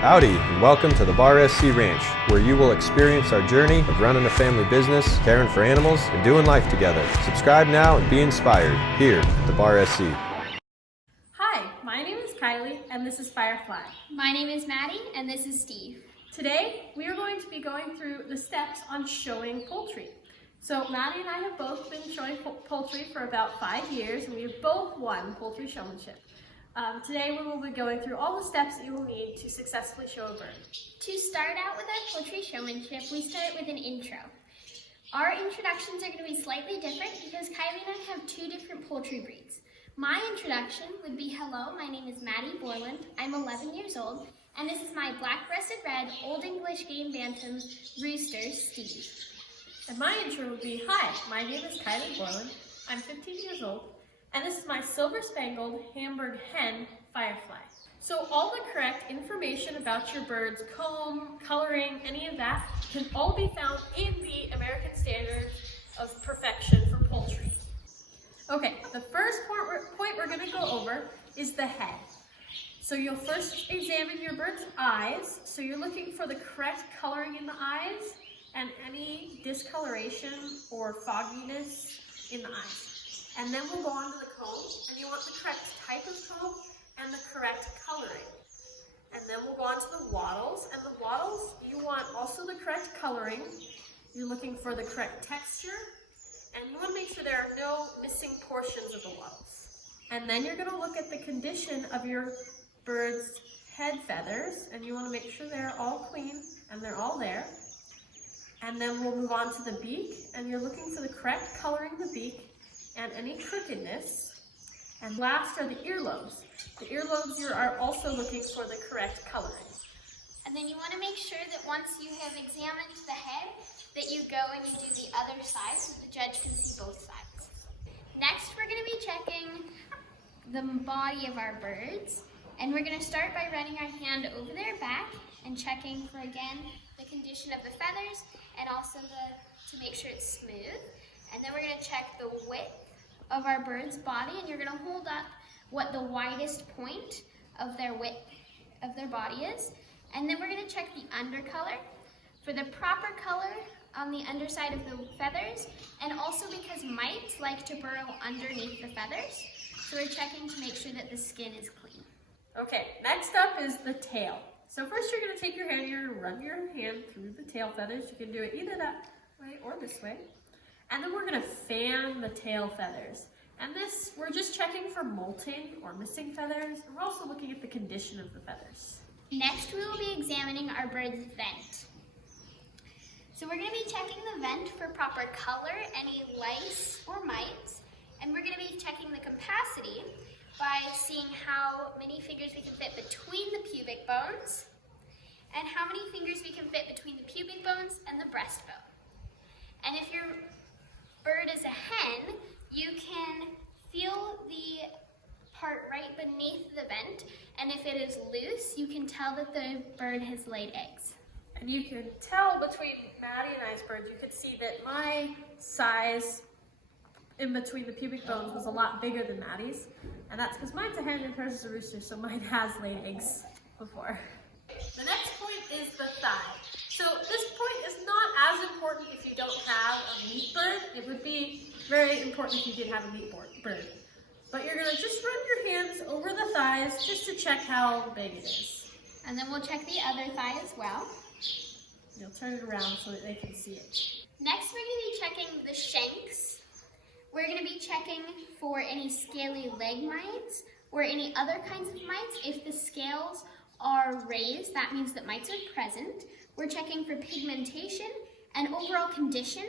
Howdy, and welcome to the Bar SC Ranch, where you will experience our journey of running a family business, caring for animals, and doing life together. Subscribe now and be inspired here at the Bar SC. Hi, my name is Kylie, and this is Firefly. My name is Maddie, and this is Steve. Today, we are going to be going through the steps on showing poultry. So Maddie and I have both been showing poultry for about 5 years, and we have both won Poultry Showmanship. Today we will be going through all the steps that you will need to successfully show a bird. To start out with our poultry showmanship, we start with an intro. Our introductions are going to be slightly different because Kylie and I have 2 different poultry breeds. My introduction would be, hello, my name is Maddie Borland, I'm 11 years old, and this is my black-breasted red Old English Game Bantam rooster, Steve. And my intro would be, hi, my name is Kailey Borland, I'm 15 years old, and this is my silver-spangled Hamburg hen, Firefly. So all the correct information about your bird's comb, coloring, any of that can all be found in the American Standards of Perfection for Poultry. Okay, the first point we're going to go over is the head. So you'll first examine your bird's eyes. So you're looking for the correct coloring in the eyes and any discoloration or fogginess in the eyes. And then we'll go on to the comb, and you want the correct type of comb and the correct coloring. And then we'll go on to the wattles, and the wattles, you want also the correct coloring. You're looking for the correct texture, and you want to make sure there are no missing portions of the wattles. And then you're going to look at the condition of your bird's head feathers, and you want to make sure they're all clean and they're all there. And then we'll move on to the beak, and you're looking for the correct coloring of the beak and any crookedness. And last are the earlobes. The earlobes, you are also looking for the correct coloring. And then you want to make sure that once you have examined the head, that you go and you do the other side so the judge can see both sides. Next, we're going to be checking the body of our birds. And we're going to start by running our hand over their back and checking for, again, the condition of the feathers and also to make sure it's smooth. And then we're going to check the width of our bird's body, and you're going to hold up what the widest point of their width of their body is. And then we're going to check the undercolor for the proper color on the underside of the feathers, and also because mites like to burrow underneath the feathers. So we're checking to make sure that the skin is clean. Okay, next up is the tail. So first you're going to take your hand, you're going to run your hand through the tail feathers. You can do it either that way or this way. And then we're going to fan the tail feathers. And this, we're just checking for molting or missing feathers. And we're also looking at the condition of the feathers. Next, we will be examining our bird's vent. So we're going to be checking the vent for proper color, any lice or mites. And we're going to be checking the capacity by seeing how many fingers we can fit between the pubic bones and how many fingers we can fit between the pubic bones and the breastbone. And if your bird is a hen, you can feel the part right beneath the vent, and if it is loose, you can tell that the bird has laid eggs. And you can tell between Maddie and I's birds, you could see that my size in between the pubic bones was a lot bigger than Maddie's, and that's because mine's a hen and hers is a rooster, so mine has laid eggs before. The next point is the thigh. So this point is not as important if you don't have a meat bird. It would be very important if you did have a meat bird. But you're going to just run your hands over the thighs just to check how big it is. And then we'll check the other thigh as well. You'll turn it around so that they can see it. Next, we're going to be checking the shanks. We're going to be checking for any scaly leg mites or any other kinds of mites. If the scales are raised, that means that mites are present. We're checking for pigmentation and overall condition,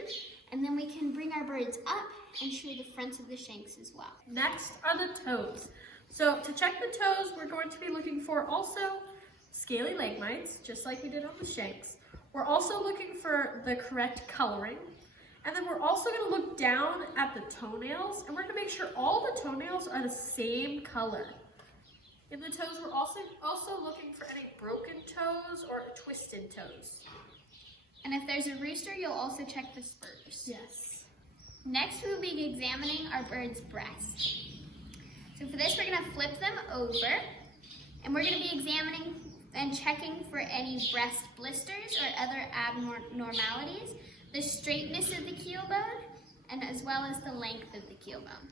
and then we can bring our birds up and show the fronts of the shanks as well. Next are the toes. So to check the toes, we're going to be looking for also scaly leg mites, just like we did on the shanks. We're also looking for the correct coloring. And then we're also going to look down at the toenails, and we're going to make sure all the toenails are the same color. In the toes, we're also looking for any broken toes or twisted toes. And if there's a rooster, you'll also check the spurs. Yes. Next, we will be examining our bird's breast. So for this, we're going to flip them over, and we're going to be examining then checking for any breast blisters or other abnormalities, the straightness of the keel bone, and as well as the length of the keel bone.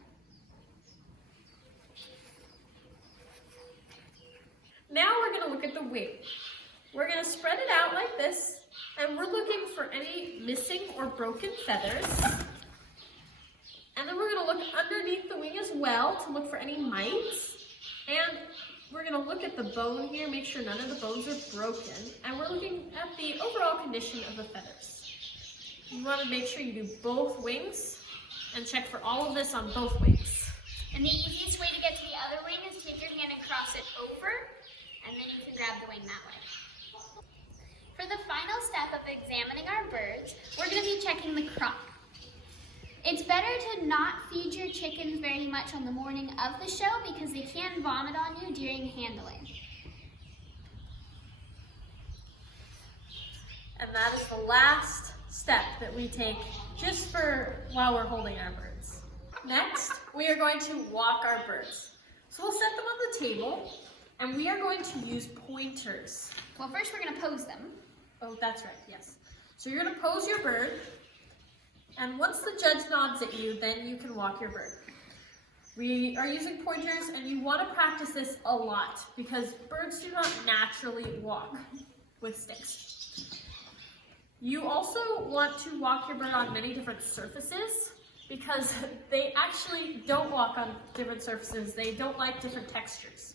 Now we're going to look at the wing. We're going to spread it out like this, and we're looking for any missing or broken feathers. And then we're going to look underneath the wing as well to look for any mites. And we're going to look at the bone here, make sure none of the bones are broken. And we're looking at the overall condition of the feathers. You want to make sure you do both wings and check for all of this on both wings. And the easiest way to get to the other wing is take your hand and cross it over, and then you can grab the wing that way. For the final step of examining our birds, we're going to be checking the crop. It's better to not feed your chickens very much on the morning of the show because they can vomit on you during handling. And that is the last step that we take just for while we're holding our birds. Next, we are going to walk our birds. So we'll set them on the table, and we are going to use pointers. Well, first we're going to pose them. Oh, that's right, yes. So you're going to pose your bird, and once the judge nods at you, then you can walk your bird. We are using pointers, and you want to practice this a lot because birds do not naturally walk with sticks. You also want to walk your bird on many different surfaces because they actually don't walk on different surfaces. They don't like different textures.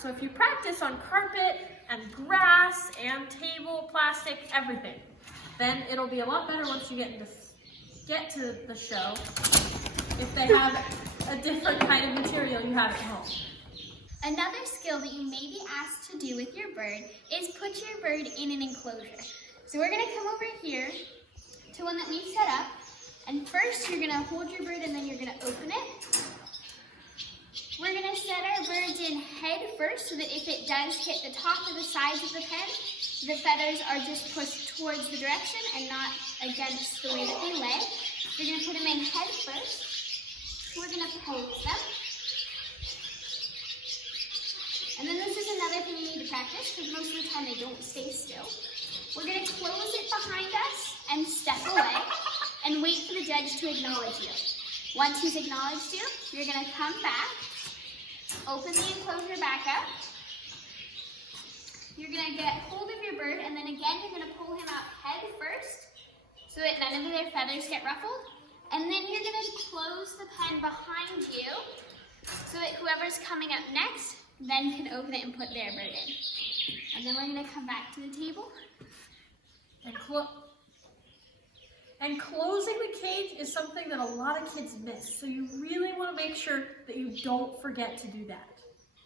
So if you practice on carpet and grass and table, plastic, everything, then it'll be a lot better once you get to the show if they have a different kind of material you have at home. Another skill that you may be asked to do with your bird is put your bird in an enclosure. So we're going to come over here to one that we've set up, and first you're going to hold your bird and then you're going to open it. We're going to set our birds in head first so that if it does hit the top or the sides of the pen, the feathers are just pushed towards the direction and not against the way that they lay. We're going to put them in head first. We're going to pose them. And then this is another thing you need to practice because most of the time they don't stay still. We're going to close it behind us and step away and wait for the judge to acknowledge you. Once he's acknowledged you, you're going to come back, open the enclosure back up. You're going to get hold of your bird, and then again you're going to pull him out head first so that none of their feathers get ruffled. And then you're going to close the pen behind you so that whoever's coming up next then can open it and put their bird in. And then we're going to come back to the table. And closing the cage is something that a lot of kids miss, so you really want to make sure that you don't forget to do that.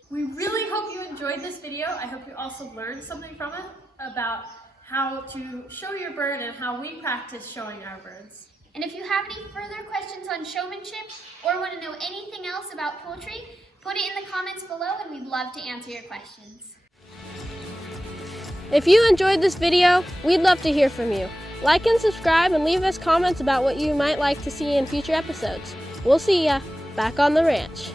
We really hope you enjoyed this video. I hope you also learned something from it about how to show your bird and how we practice showing our birds. And if you have any further questions on showmanship or want to know anything else about poultry, put it in the comments below and we'd love to answer your questions. If you enjoyed this video, we'd love to hear from you. Like and subscribe and leave us comments about what you might like to see in future episodes. We'll see ya back on the ranch.